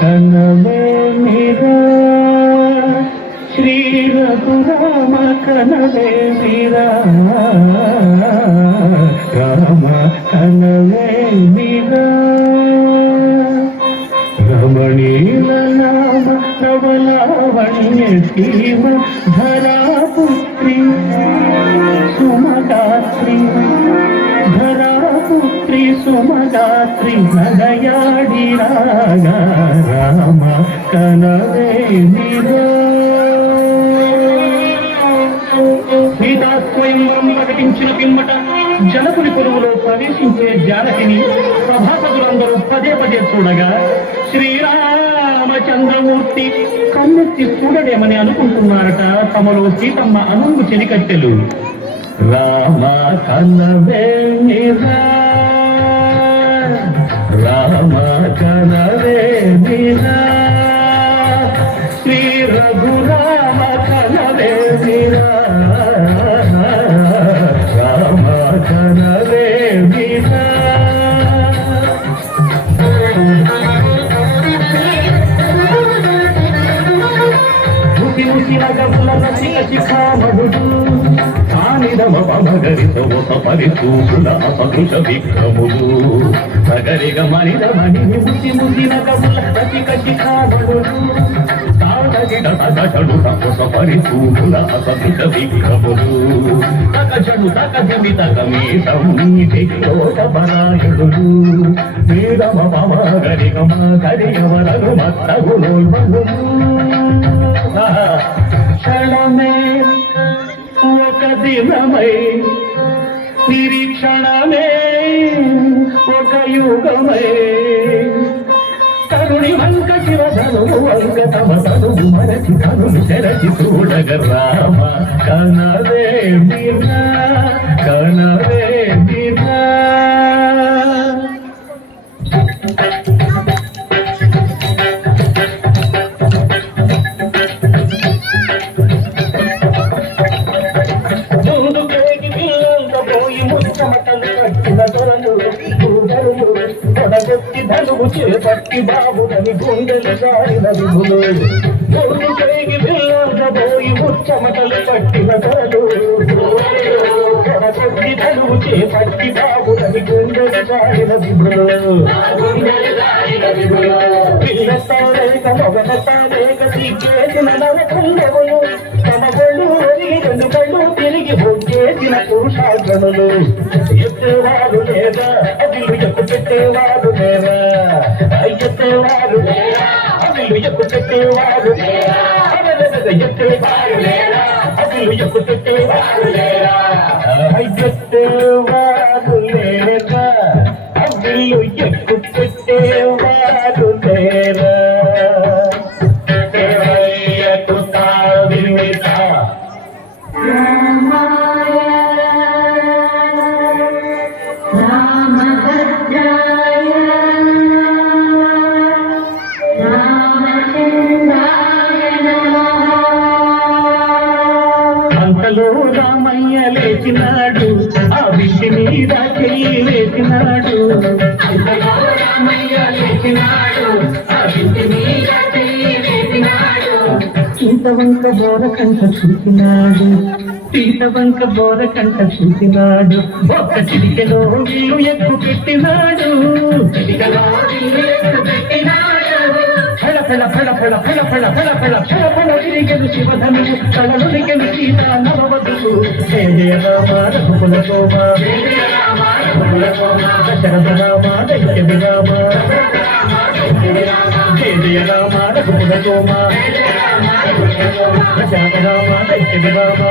కనవే మీరా శ్రీ రఘురామ కనవే మీరా రామ కనవే మీరా రమణీల నామ నవలావణ్య సీమ ధరాపుత్రి సుమదాత్రి ధరాపుత్రి సుమదాత్రి నగయాడి రాగా రామ కనవే మీరా సీతాస్వయంవరం ప్రకటించిన పిమ్మట జనకుని కొలువులో ప్రవేశించే జానకిని సభాసదులందరూ పదే పదే చూడగా శ్రీరామచంద్రమూర్తి కన్నెత్తి చూడలేమని అనుకుంటున్నారట తమలో సీతమ్మ అనుంగు చెలికట్టెలు. రామ కనవే మీరా రామ కనవే మీరా శ్రీ రఘురామ కనవే మీరా రామ కనవే మీరా పరిచూపుల విక్రములు సగరిగ మనిద మణి ముసి ముసిన కవుల రసిక శిఖామణులు తాళగిడ సగచడు తపస పరిచూపుల అసభిత విక్రములు తగచడు తగజమిత కమీసం నీటి లోకపరాయుడు వీరమ మమ గరిగమ గరియవరలు మత్తగులు క్షణమే ఒక దినమై నిరీక్షణమే ఒక యుగమై తరుణి వంక శివధనువు వంక తమ తనువు మరచి తనువు చెరచి చూడగ రామ కనవే మీరా కనవే మీరా ధనువు చేపట్టి బాబుదని గుండెలు జారిన విభులు గొడుగు పేగి వెళ్ళబోయి ముచ్చమటలు పట్టిన తరలు కొడగొట్టి ధనువు చేపట్టి బాబుదని గుండెలు జారిన విభులు పిల్లతాలేక మొగనతాలేక సిగ్గేసిన నరకుండవులు తమ గొళ్ళు రెండు కళ్ళు తిరిగి బొగ్గేసిన పురుషాగ్రములు ఎత్తేవారు లేదా అదిలు ఎక్కు పెట్టేవారు లేరా ఎత్తేవారు లేరా అదిలు ఎక్కు పెట్టేవారు లేరా ఎత్తేవారు లేరా అదిలు ఎక్కు పెట్టేవారు లేరా ఎత్తేవారు లేరా అదిలు ఎక్కు పెట్టేవారు లేరా అంతలో రామయ్య లేచినాడు ఆ విషి మీద చెయ్యి వేసినాడు అంతలో రామయ్య లేచినాడు ఆ విషి మీద చెయ్యి వేసినాడు సీతవంక బోరకంట చూసినాడు సీతవంక బోరకంట చూసినాడు ఒక్క చిటికెలో వీళ్ళు ఎక్కు పెట్టినాడు చిటికెలో వీళ్ళు ఎక్కు పెట్టినాడు ఫళ ఫళ ఫళ ఫళ ఫళ ఫళ ఫళ ఫళ ఫళ ఫళ తిరిగెను శివధనువు తలనులిగెను సీత నవవధువు జయ జయ రామ రఘుకుల సోమ దశరథ రామ దైత్య విరామ జయ జయ రామ రఘుకుల సోమ దశరథ రామ దైత్య విరామ